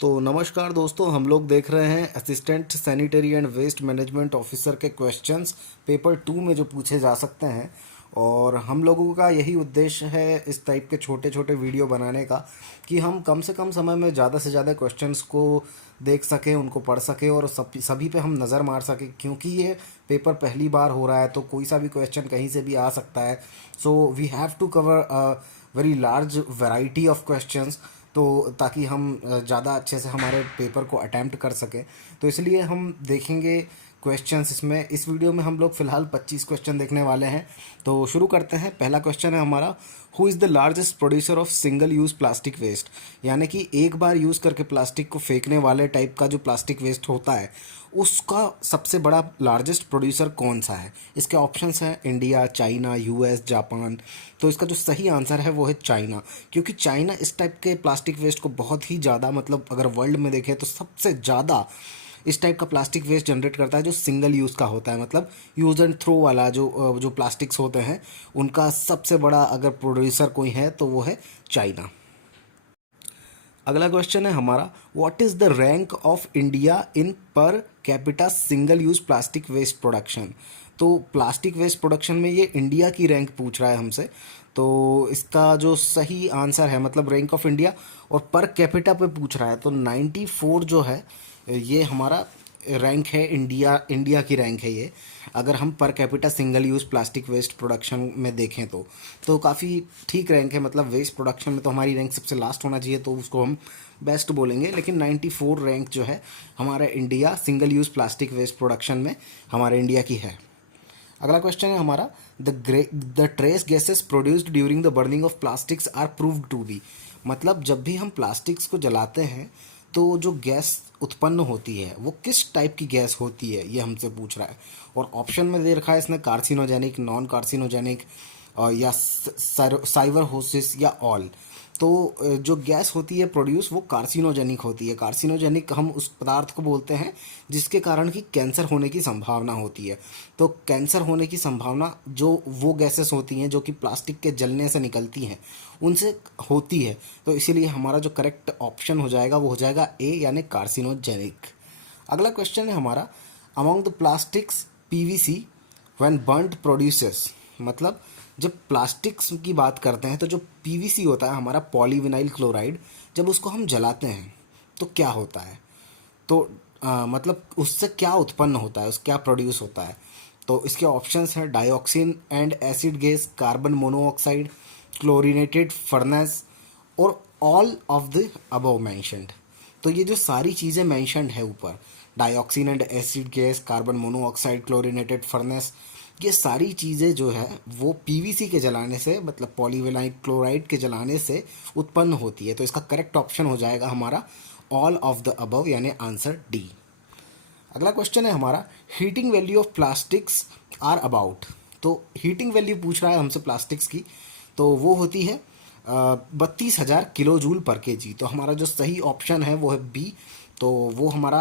तो नमस्कार दोस्तों, हम लोग देख रहे हैं assistant sanitary and waste management officer के क्वेश्चंस पेपर 2 में जो पूछे जा सकते हैं। और हम लोगों का यही उद्देश्य है इस टाइप के छोटे छोटे वीडियो बनाने का कि हम कम से कम समय में ज़्यादा से ज़्यादा क्वेश्चंस को देख सकें, उनको पढ़ सकें और सभी पे हम नज़र मार सकें, क्योंकि ये पेपर पहली बार हो रहा है तो कोई सा भी क्वेश्चन कहीं से भी आ सकता है। So we have to cover a very large variety of questions, तो ताकि हम ज़्यादा अच्छे से हमारे पेपर को अटैम्प्ट कर सकें। तो इसलिए हम देखेंगे क्वेश्चंस इसमें। इस वीडियो में हम लोग फ़िलहाल 25 क्वेश्चन देखने वाले हैं। तो शुरू करते हैं। पहला क्वेश्चन है हमारा, who is the largest producer of single use plastic waste, यानी कि एक बार यूज़ करके प्लास्टिक को फेंकने वाले टाइप का जो प्लास्टिक वेस्ट होता है उसका सबसे बड़ा लार्जेस्ट प्रोड्यूसर कौन सा है। इसके ऑप्शंस हैं इंडिया, चाइना, यूएस, जापान। तो इसका जो सही आंसर है वो है चाइना, क्योंकि चाइना इस टाइप के प्लास्टिक वेस्ट को बहुत ही ज़्यादा, मतलब अगर वर्ल्ड में देखें तो सबसे ज़्यादा इस टाइप का प्लास्टिक वेस्ट जनरेट करता है जो सिंगल यूज़ का होता है, मतलब यूज़ एंड थ्रो वाला जो प्लास्टिक्स होते हैं उनका सबसे बड़ा अगर प्रोड्यूसर कोई है तो वो है चाइना। अगला क्वेश्चन है हमारा, what is the rank of India in per capita single use plastic waste production. तो प्लास्टिक वेस्ट प्रोडक्शन में ये इंडिया की रैंक पूछ रहा है हमसे। तो इसका जो सही आंसर है, मतलब रैंक ऑफ इंडिया और पर कैपिटा पे पूछ रहा है, तो 94 जो है ये हमारा रैंक है। इंडिया की रैंक है ये। अगर हम per capita single use plastic waste production में देखें तो काफ़ी ठीक रैंक है। मतलब वेस्ट प्रोडक्शन में तो हमारी रैंक सबसे लास्ट होना चाहिए, तो उसको हम बेस्ट बोलेंगे। लेकिन 94 रैंक जो है हमारा India single use plastic waste production में हमारे इंडिया की है। अगला क्वेश्चन है हमारा, the trace gases produced during the burning of plastics are proved to be. मतलब जब भी हम प्लास्टिक्स को जलाते हैं तो जो गैस उत्पन्न होती है वो किस टाइप की गैस होती है, ये हमसे पूछ रहा है। और ऑप्शन में दे रखा है इसने कार्सिनोजेनिक, नॉन कार्सिनोजेनिक या साइवर होसिस या ऑल। तो जो गैस होती है प्रोड्यूस वो कार्सिनोजेनिक होती है। कार्सिनोजेनिक हम उस पदार्थ को बोलते हैं जिसके कारण कि कैंसर होने की संभावना होती है। तो कैंसर होने की संभावना जो वो गैसेस होती हैं जो कि प्लास्टिक के जलने से निकलती हैं उनसे होती है। तो इसीलिए हमारा जो करेक्ट ऑप्शन हो जाएगा वो हो जाएगा ए, यानी कार्सिनोजेनिक। अगला क्वेश्चन है हमारा, among the plastics PVC when burned produces. मतलब जब प्लास्टिक्स की बात करते हैं तो जो पीवीसी होता है हमारा पॉलीविनाइल क्लोराइड, जब उसको हम जलाते हैं तो क्या होता है। तो मतलब उससे क्या उत्पन्न होता है, उस क्या प्रोड्यूस होता है। तो इसके ऑप्शंस हैं dioxin and acid gas, carbon monoxide, chlorinated furnace और all of the above mentioned. तो ये जो सारी चीज़ें मेंशन्ड है ऊपर, dioxin and acid gas, carbon monoxide, chlorinated furnace, ये सारी चीज़ें जो है वो पीवीसी के जलाने से, मतलब पॉलीविनाइल क्लोराइड के जलाने से उत्पन्न होती है। तो इसका करेक्ट ऑप्शन हो जाएगा हमारा ऑल ऑफ द अबव, यानी आंसर डी। अगला क्वेश्चन है हमारा, heating value of plastics are about. तो हीटिंग वैल्यू पूछ रहा है हमसे प्लास्टिक्स की, तो वो होती है 32,000 किलो जूल पर केजी। तो हमारा जो सही ऑप्शन है वो है बी। तो वो हमारा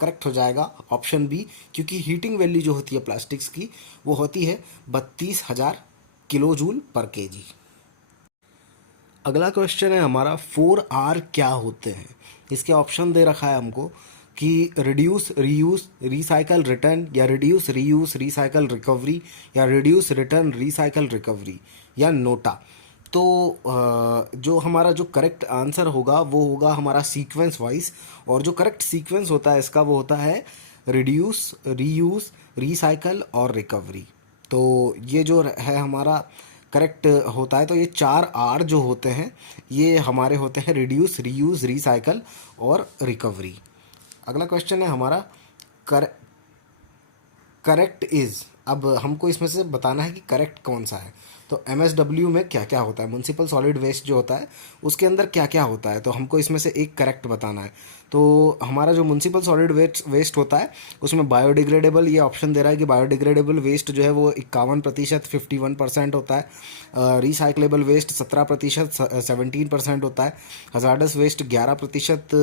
करेक्ट हो जाएगा ऑप्शन बी, क्योंकि हीटिंग वैल्यू जो होती है प्लास्टिक्स की वो होती है 32,000 किलो जूल पर केजी। अगला क्वेश्चन है हमारा, 4R क्या होते हैं। इसके ऑप्शन दे रखा है हमको कि रिड्यूस, रीयूज, रिसाइकल, रिटर्न, या रिड्यूस, रीयूज, रिसाइकल, रिकवरी, या रिड्यूस, रिटर्न, रिसाइकल, रिकवरी, या नोटा। तो जो हमारा जो करेक्ट आंसर होगा वो होगा हमारा सीक्वेंस वाइज। और जो करेक्ट सीक्वेंस होता है इसका वो होता है रिड्यूस, रीयूज, रिसाइकल और रिकवरी। तो ये जो है हमारा करेक्ट होता है। तो ये 4R जो होते हैं ये हमारे होते हैं रिड्यूस, रीयूज, रिसाइकल और रिकवरी। अगला क्वेश्चन है हमारा, कर करेक्ट इज़। अब हमको इसमें से बताना है कि करेक्ट कौन सा है। तो MSW में क्या क्या होता है, म्यूनसिपल सॉलिड वेस्ट जो होता है उसके अंदर क्या क्या होता है, तो हमको इसमें से एक करेक्ट बताना है। तो हमारा जो म्यूनसिपल सॉलिड वेस्ट होता है उसमें बायोडिग्रेडेबल, ये ऑप्शन दे रहा है कि बायोडिग्रेडेबल वेस्ट जो है वो 51%, 51% होता है। रिसाइकलेबल वेस्ट 17%, 17% होता है। हजार्डस वेस्ट 11%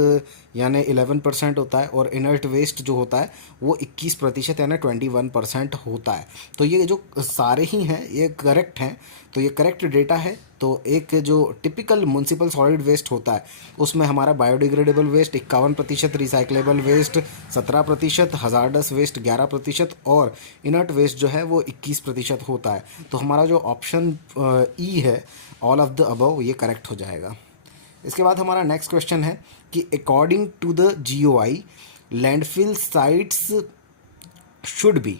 यानी 11% होता है। और इनर्ट वेस्ट जो होता है वो 21% यानी 21% होता है। तो ये जो सारे ही हैं ये करेक्ट हैं। हैं तो ये करेक्ट डेटा है। तो एक जो टिपिकल म्युनिसिपल सॉलिड वेस्ट होता है उसमें हमारा biodegradable waste 51%, recyclable waste 17%, hazardous waste 11% और इनर्ट वेस्ट जो है वो 21% होता है। तो हमारा जो ऑप्शन ई है ऑल ऑफ द अबव ये करेक्ट हो जाएगा। इसके बाद हमारा नेक्स्ट क्वेश्चन है कि according to the GOI landfill sites should be.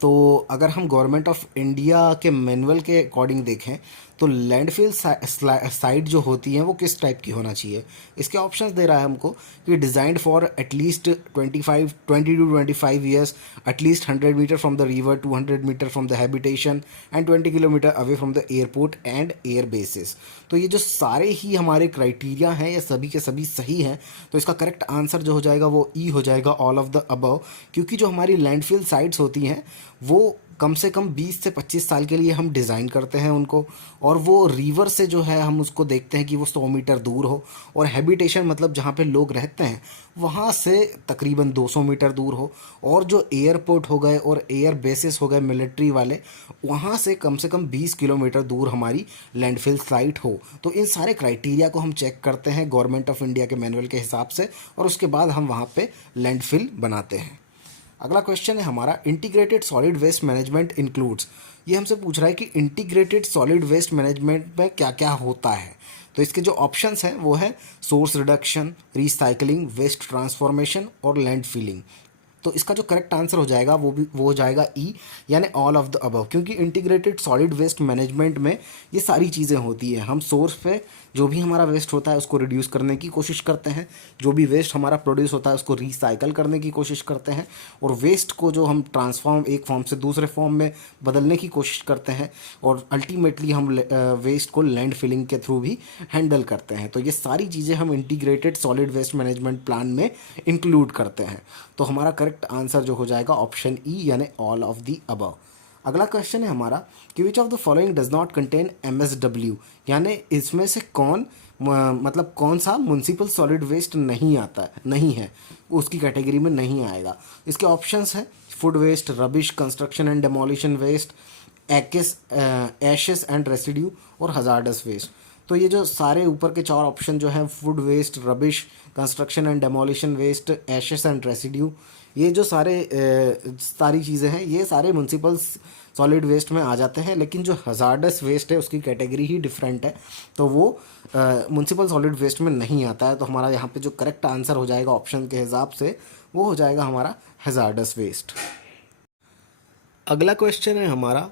तो अगर हम गवर्नमेंट ऑफ इंडिया के मैनुअल के अकॉर्डिंग देखें तो लैंडफिल साइट जो होती हैं वो किस टाइप की होना चाहिए। इसके ऑप्शंस दे रहा है हमको कि designed for at least 20 to 25 years, at least 100 metre from the river, 200 metre from the habitation and 20 kilometre away from the airport and air bases. तो ये जो सारे ही हमारे क्राइटेरिया हैं ये सभी के सभी सही हैं। तो इसका करेक्ट आंसर जो हो जाएगा वो ई हो जाएगा ऑल ऑफ द अबव, क्योंकि जो हमारी लैंडफिल साइट्स होती हैं वो कम से कम 20 से 25 साल के लिए हम डिज़ाइन करते हैं उनको, और वो रिवर से जो है हम उसको देखते हैं कि वो 100 मीटर दूर हो, और हैबिटेशन मतलब जहाँ पे लोग रहते हैं वहाँ से तकरीबन 200 मीटर दूर हो, और जो एयरपोर्ट हो गए और एयर बेसिस हो गए मिलिट्री वाले वहाँ से कम 20 किलोमीटर दूर हमारी लैंडफिल साइट हो। तो इन सारे क्राइटेरिया को हम चेक करते हैं गवर्नमेंट ऑफ इंडिया के मैनुअल के हिसाब से, और उसके बाद हम वहाँ पे लैंडफिल बनाते हैं। अगला क्वेश्चन है हमारा integrated solid waste management includes. ये हमसे पूछ रहा है कि इंटीग्रेटेड सॉलिड वेस्ट मैनेजमेंट में क्या क्या होता है। तो इसके जो ऑप्शंस हैं वो है source reduction, recycling, waste transformation और लैंड फिलिंग। तो इसका जो करेक्ट आंसर हो जाएगा वो हो जाएगा ई, यानी ऑल ऑफ द अबव, क्योंकि इंटीग्रेटेड सॉलिड वेस्ट मैनेजमेंट में ये सारी चीज़ें होती हैं। हम सोर्स पे जो भी हमारा वेस्ट होता है उसको रिड्यूस करने की कोशिश करते हैं, जो भी वेस्ट हमारा प्रोड्यूस होता है उसको रिसाइकल करने की कोशिश करते हैं, और वेस्ट को जो हम ट्रांसफॉर्म एक फॉर्म से दूसरे फॉर्म में बदलने की कोशिश करते हैं, और अल्टीमेटली हम वेस्ट को लैंड फिलिंग के थ्रू भी हैंडल करते हैं। तो ये सारी चीज़ें हम integrated solid waste management plan में इंक्लूड करते हैं। तो हमारा करेक्ट आंसर जो हो जाएगा ऑप्शन ई, यानी ऑल ऑफ द अबव। अगला क्वेश्चन है हमारा कि which of the following does not contain MSW, यानी इसमें से मतलब कौन सा म्युनिसिपल सॉलिड वेस्ट नहीं आता है, नहीं है, उसकी कैटेगरी में नहीं आएगा। इसके ऑप्शंस है food waste, rubbish, construction and demolition waste, ashes and residue और हजार्डस वेस्ट। तो ये जो सारे ऊपर के 4 ऑप्शन जो हैं food waste, rubbish, construction and demolition waste, ashes and residue, ये जो सारी चीज़ें हैं ये सारे म्युनिसिपल सॉलिड वेस्ट में आ जाते हैं, लेकिन जो हजार्डस वेस्ट है उसकी कैटेगरी ही डिफरेंट है, तो वो म्युनिसिपल सॉलिड वेस्ट में नहीं आता है। तो हमारा यहाँ पे जो करेक्ट आंसर हो जाएगा ऑप्शन के हिसाब से वो हो जाएगा हमारा हजार्डस वेस्ट। अगला क्वेश्चन है हमारा,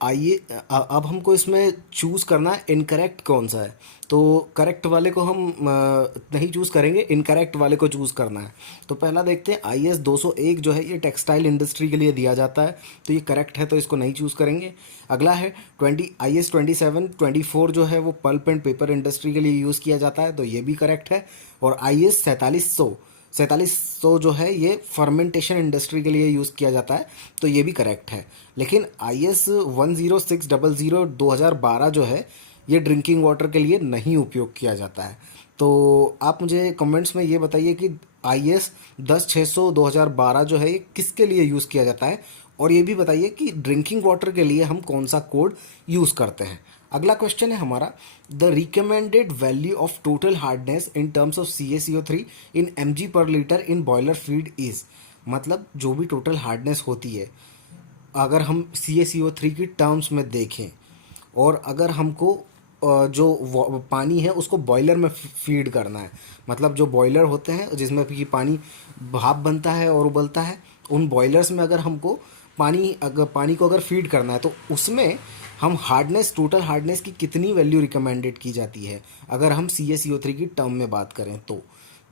आइए अब हमको इसमें चूज़ करना है इनकरेक्ट कौन सा है। तो करेक्ट वाले को हम नहीं चूज़ करेंगे, इनकरेक्ट वाले को चूज़ करना है। तो पहला देखते हैं IS 201 जो है ये टेक्सटाइल इंडस्ट्री के लिए दिया जाता है, तो ये करेक्ट है, तो इसको नहीं चूज़ करेंगे। अगला है IS 2724 जो है वो पल्प एंड पेपर इंडस्ट्री के लिए यूज़ किया जाता है, तो ये भी करेक्ट है। और IS 4700 जो है ये फर्मेंटेशन इंडस्ट्री के लिए यूज़ किया जाता है, तो ये भी करेक्ट है। लेकिन IS 10600 2012 जो है ये ड्रिंकिंग वाटर के लिए नहीं उपयोग किया जाता है। तो आप मुझे कमेंट्स में ये बताइए कि IS 10600 2012 जो है ये किसके लिए यूज़ किया जाता है, और ये भी बताइए कि ड्रिंकिंग वाटर के लिए हम कौन सा कोड यूज़ करते हैं। अगला क्वेश्चन है हमारा, the recommended value of total hardness in terms of CaCO3 in mg पर litre in boiler feed is. मतलब जो भी टोटल हार्डनेस होती है अगर हम CaCO3 की टर्म्स में देखें, और अगर हमको जो पानी है उसको बॉयलर में फीड करना है, मतलब जो बॉयलर होते हैं जिसमें कि पानी भाप बनता है और उबलता है, उन बॉयलर्स में अगर हमको पानी को अगर फीड करना है तो उसमें हम हार्डनेस, टोटल हार्डनेस की कितनी वैल्यू रिकमेंडेड की जाती है अगर हम CaCO3 की टर्म में बात करें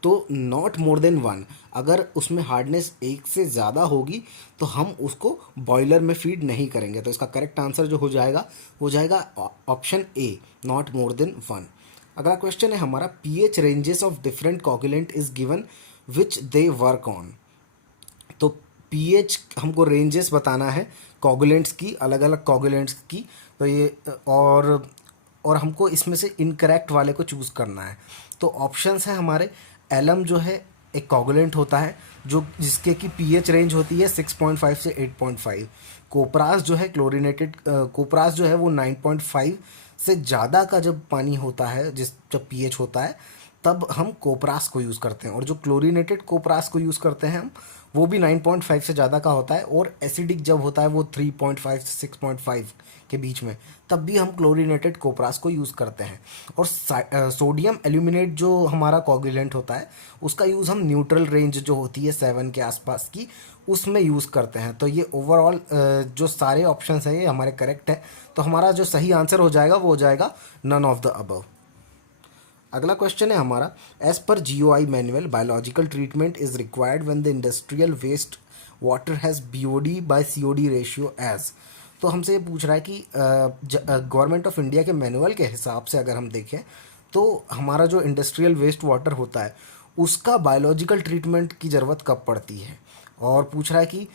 तो नॉट मोर देन 1। अगर उसमें हार्डनेस 1 से ज़्यादा होगी तो हम उसको बॉयलर में फीड नहीं करेंगे। तो इसका करेक्ट आंसर जो हो जाएगा option A, not more than 1। अगला क्वेश्चन है हमारा, pH ranges of different coagulant is given which they work on. तो pH हमको रेंजेस बताना है कोगुलेंट्स की, अलग अलग कोगुलेंट्स की। तो ये और हमको इसमें से इनकरेक्ट वाले को चूज़ करना है। तो ऑप्शंस हैं हमारे, एलम जो है एक कोगुलेंट होता है जो जिसके की पीएच रेंज होती है 6.5 से 8.5। कोपरास जो है क्लोरीनेटेड कोपरास जो है वो 9.5 से ज़्यादा का जब पानी होता है, जब पीएच होता है, तब हम कोपरास को यूज़ करते हैं। और जो क्लोरीनेटेड कोपरास को यूज़ करते हैं हम, वो भी 9.5 से ज़्यादा का होता है। और एसिडिक जब होता है वो 3.5 से 6.5 के बीच में, तब भी हम क्लोरीनेटेड कोपरास को यूज़ करते हैं। और सोडियम एल्यूमिनेट जो हमारा कोगुलेंट होता है, उसका यूज़ हम न्यूट्रल रेंज जो होती है 7 के आसपास की, उसमें यूज़ करते हैं। तो ये ओवरऑल जो सारे ऑप्शंस हैं ये हमारे करेक्ट है। तो हमारा जो सही आंसर हो जाएगा वो हो जाएगा नन ऑफ द अबव। अगला क्वेश्चन है हमारा, as per GOI manual biological treatment is required when the industrial waste water has BOD by COD ratio as. तो हमसे ये पूछ रहा है कि गवर्नमेंट ऑफ इंडिया के मैनुअल के हिसाब से अगर हम देखें तो हमारा जो इंडस्ट्रियल वेस्ट वाटर होता है उसका बायोलॉजिकल ट्रीटमेंट की ज़रूरत कब पड़ती है। और पूछ रहा है कि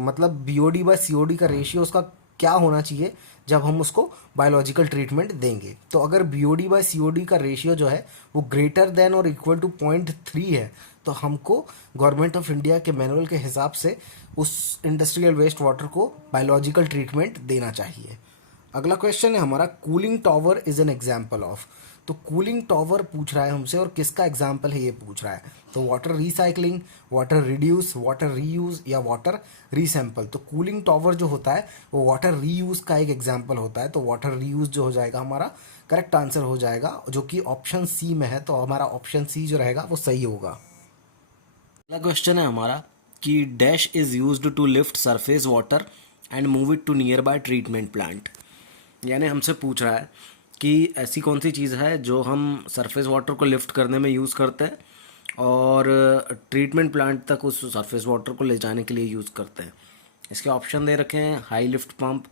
मतलब बीओडी बाय सीओडी का रेशियो उसका क्या होना चाहिए जब हम उसको बायोलॉजिकल ट्रीटमेंट देंगे। तो अगर बीओडी बाय सीओडी का रेशियो जो है वो ग्रेटर देन और इक्वल टू 0.3 है, तो हमको गवर्नमेंट ऑफ इंडिया के मैनुअल के हिसाब से उस इंडस्ट्रियल वेस्ट वाटर को बायोलॉजिकल ट्रीटमेंट देना चाहिए। अगला क्वेश्चन है हमारा, cooling tower is an example of. तो कूलिंग टॉवर पूछ रहा है हमसे और किसका एग्जाम्पल है ये पूछ रहा है। तो water recycling, water reduce, water reuse या वाटर रीसैम्पल। तो कूलिंग टॉवर जो होता है वो वाटर रीयूज़ का एक एग्जाम्पल होता है। तो वाटर रीयूज़ जो हो जाएगा हमारा करेक्ट आंसर हो जाएगा, जो कि ऑप्शन सी में है। तो हमारा ऑप्शन सी जो रहेगा वो सही होगा। अगला क्वेश्चन है हमारा कि dash is used to lift surface water and move it to nearby treatment plant. यानी हमसे पूछ रहा है कि ऐसी कौन सी चीज़ है जो हम सरफेस वाटर को लिफ्ट करने में यूज़ करते हैं और ट्रीटमेंट प्लांट तक उस सरफेस वाटर को ले जाने के लिए यूज़ करते हैं। इसके ऑप्शन दे रखे हैं, हाई लिफ्ट पंप,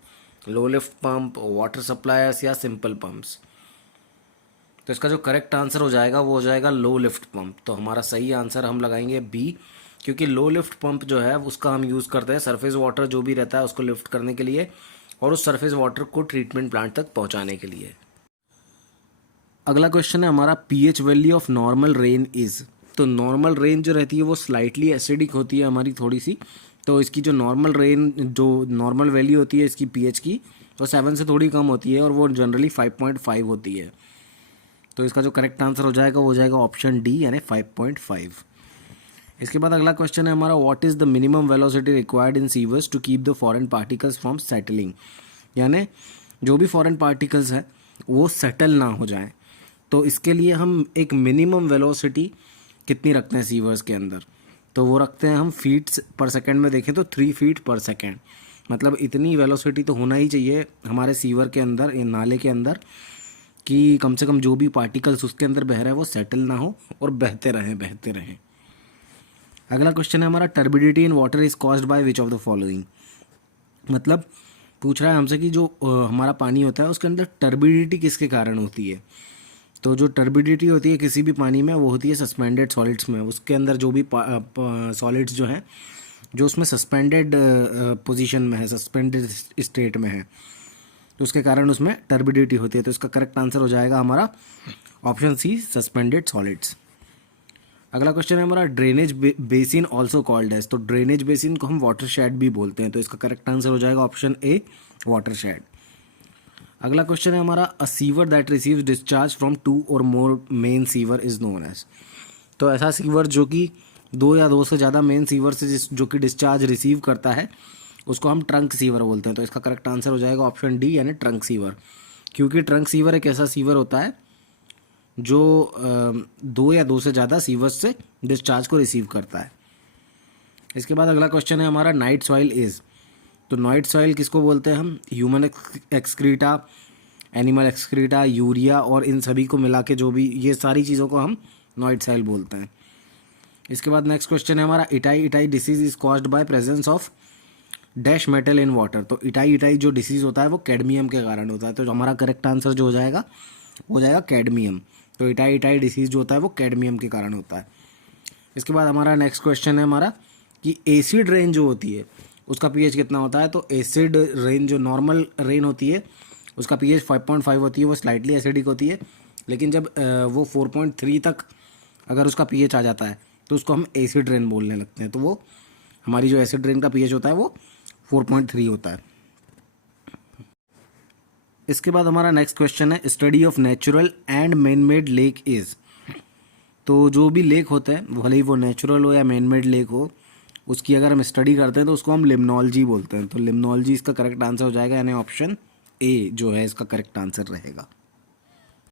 लो लिफ्ट पंप, वाटर सप्लायर्स या सिंपल पंप्स। तो इसका जो करेक्ट आंसर हो जाएगा वो हो जाएगा लो लिफ्ट पंप। तो हमारा सही आंसर हम लगाएंगे बी, क्योंकि लो लिफ्ट पंप जो है उसका हम यूज़ करते हैं सरफेस वाटर जो भी रहता है उसको लिफ्ट करने के लिए और उस सरफेस वाटर को ट्रीटमेंट प्लांट तक पहुंचाने के लिए। अगला क्वेश्चन है हमारा, pH value of normal rain is. तो नॉर्मल रेन जो रहती है वो स्लाइटली एसिडिक होती है हमारी थोड़ी सी। तो इसकी जो नॉर्मल रेन जो नॉर्मल वैल्यू होती है इसकी पीएच की वो 7 से थोड़ी कम होती है और वो जनरली 5.5 होती है। तो इसका जो करेक्ट आंसर हो जाएगा वो हो जाएगा ऑप्शन डी यानी 5.5। इसके बाद अगला क्वेश्चन है हमारा, what is the minimum velocity required in sewers to keep the foreign particles from settling. यानी जो भी फॉरेन पार्टिकल्स हैं वो सेटल ना हो जाएं, तो इसके लिए हम एक मिनिमम वेलोसिटी कितनी रखते हैं सीवर्स के अंदर। तो वो रखते हैं हम फीट पर सेकेंड में देखें तो 3 फीट पर सेकेंड। मतलब इतनी वेलोसिटी तो होना ही चाहिए हमारे सीवर के अंदर, नाले के अंदर, कि कम से कम जो भी पार्टिकल्स उसके अंदर बह रहे हैं वो सेटल ना हो और बहते रहें। अगला क्वेश्चन है हमारा, turbidity in water is caused by which of the following. मतलब पूछ रहा है हमसे कि जो हमारा पानी होता है उसके अंदर टर्बिडिटी किसके कारण होती है। तो जो टर्बिडिटी होती है किसी भी पानी में वो होती है सस्पेंडेड सॉलिड्स में। उसके अंदर जो भी सॉलिड्स जो हैं जो उसमें सस्पेंडेड पोजीशन में है, सस्पेंडेड स्टेट में है, तो उसके कारण उसमें टर्बिडिटी होती है। तो इसका करेक्ट आंसर हो जाएगा हमारा ऑप्शन सी, सस्पेंडेड सॉलिड्स। अगला क्वेश्चन है हमारा, drainage basin also called as. तो ड्रेनेज बेसिन को हम वाटर शेड भी बोलते हैं। तो इसका करेक्ट आंसर हो जाएगा ऑप्शन ए, वाटर शेड। अगला क्वेश्चन है हमारा, a sewer that receives discharge from 2 or more main sewer is known as. तो ऐसा सीवर जो कि 2 या 2 से ज़्यादा मेन सीवर से जो कि डिस्चार्ज रिसीव करता है उसको हम ट्रंक सीवर बोलते हैं। तो इसका करेक्ट आंसर हो जाएगा ऑप्शन डी यानी ट्रंक सीवर, क्योंकि ट्रंक सीवर एक ऐसा सीवर होता है जो 2 या 2 से ज़्यादा सीवर्स से डिस्चार्ज को रिसीव करता है। इसके बाद अगला क्वेश्चन है हमारा, नाइट सॉइल इज़। तो नाइट सॉइल किसको बोलते हैं हम, human excreta, animal excreta, urea और इन सभी को मिला के जो भी ये सारी चीज़ों को हम नाइट सॉइल बोलते हैं। इसके बाद नेक्स्ट क्वेश्चन है हमारा, itai disease is caused by presence of dash metal in water. तो इटाई जो डिसीज होता है वो कैडमियम के कारण होता है। तो हमारा करेक्ट आंसर जो हो जाएगा वो जाएगा कैडमियम। तो इटाई डिसीज जो होता है वो कैडमियम के कारण होता है। इसके बाद हमारा नेक्स्ट क्वेश्चन है हमारा कि एसिड रेन जो होती है उसका पीएच कितना होता है। तो एसिड रेन जो नॉर्मल रेन होती है उसका पीएच 5.5 होती है, वो स्लाइटली एसिडिक होती है। लेकिन जब वो 4.3 तक अगर उसका पीएच आ जाता है तो उसको हम एसिड रेन बोलने लगते हैं। तो वो हमारी जो एसिड रेन का पीएच होता है वो 4.3 होता है। इसके बाद हमारा नेक्स्ट क्वेश्चन है study of natural and man made lake is. तो जो भी लेक होते हैं भले ही वो नेचुरल हो या मैन मेड लेक हो, उसकी अगर हम स्टडी करते हैं तो उसको हम लिम्नोलॉजी बोलते हैं। तो लिम्नोलॉजी इसका करेक्ट आंसर हो जाएगा, यानी ऑप्शन ए जो है इसका करेक्ट आंसर रहेगा।